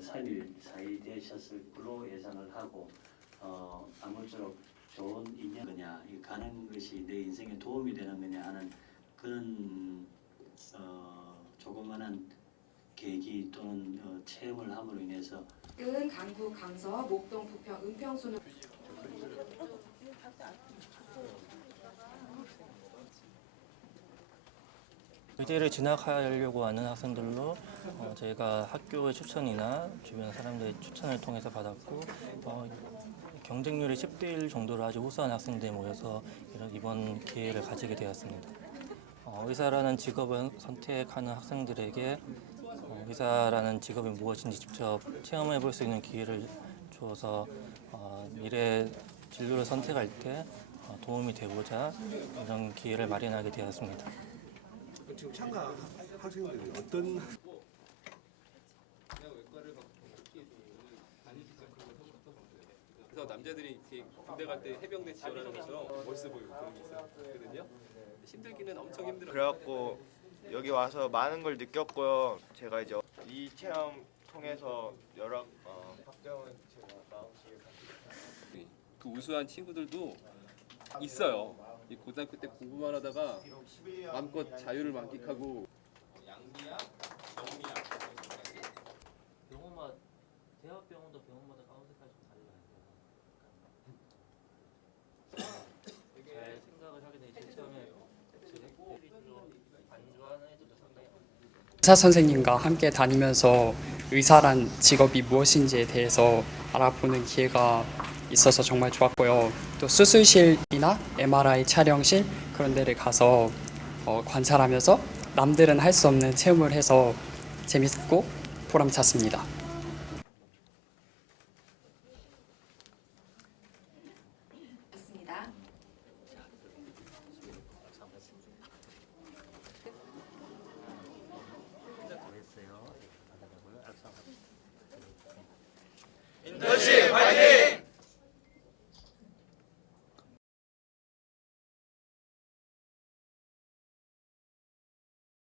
사일 사이 되셨을 거로 예상을 하고 어, 아무쪼록 좋은 인연 거냐 이 가는 것이 내 인생에 도움이 되는 거냐 하는 그런 어, 조그마한 계기 또는 어, 체험을 함으로 인해서 은 강구, 강서, 목동, 부평, 은평 수는 의대를 진학하려고 하는 학생들로 어, 저희가 학교의 추천이나 주변 사람들의 추천을 통해서 받았고 어, 경쟁률이 10대 1 정도로 아주 우수한 학생들이 모여서 이런 이번 기회를 가지게 되었습니다. 어, 의사라는 직업을 선택하는 학생들에게 어, 의사라는 직업이 무엇인지 직접 체험해 볼 수 있는 기회를 주어서 어, 미래 진로를 선택할 때 어, 도움이 되고자 이런 기회를 마련하게 되었습니다. 지금 참가 학생들이 어떤 그래서 남자들이 이렇게 군대 갈 때 해병대 지원하는 것처럼 멋있어 보이고 그런 게 있었거든요. 힘들기는 엄청 힘들어요. 그래갖고 여기 와서 많은 걸 느꼈고요. 제가 이제 이 체험 통해서 여러 어, 학점은 제가 나오시게 그 우수한 친구들도 있어요. 이 고등학교 때 공부만 하다가 마음껏 자유를 만끽하고 병원마다 대학 병원도 병원마다 가운 색깔이 좀 달라요. 잘 생각을 하게 되지 처음에. 의사 선생님과 함께 다니면서 의사란 직업이 무엇인지에 대해서 알아보는 기회가 있어서 정말 좋았고요. 또 수술실이나 MRI 촬영실 그런 데를 가서 어, 관찰하면서 남들은 할 수 없는 체험을 해서 재밌고 보람찼습니다.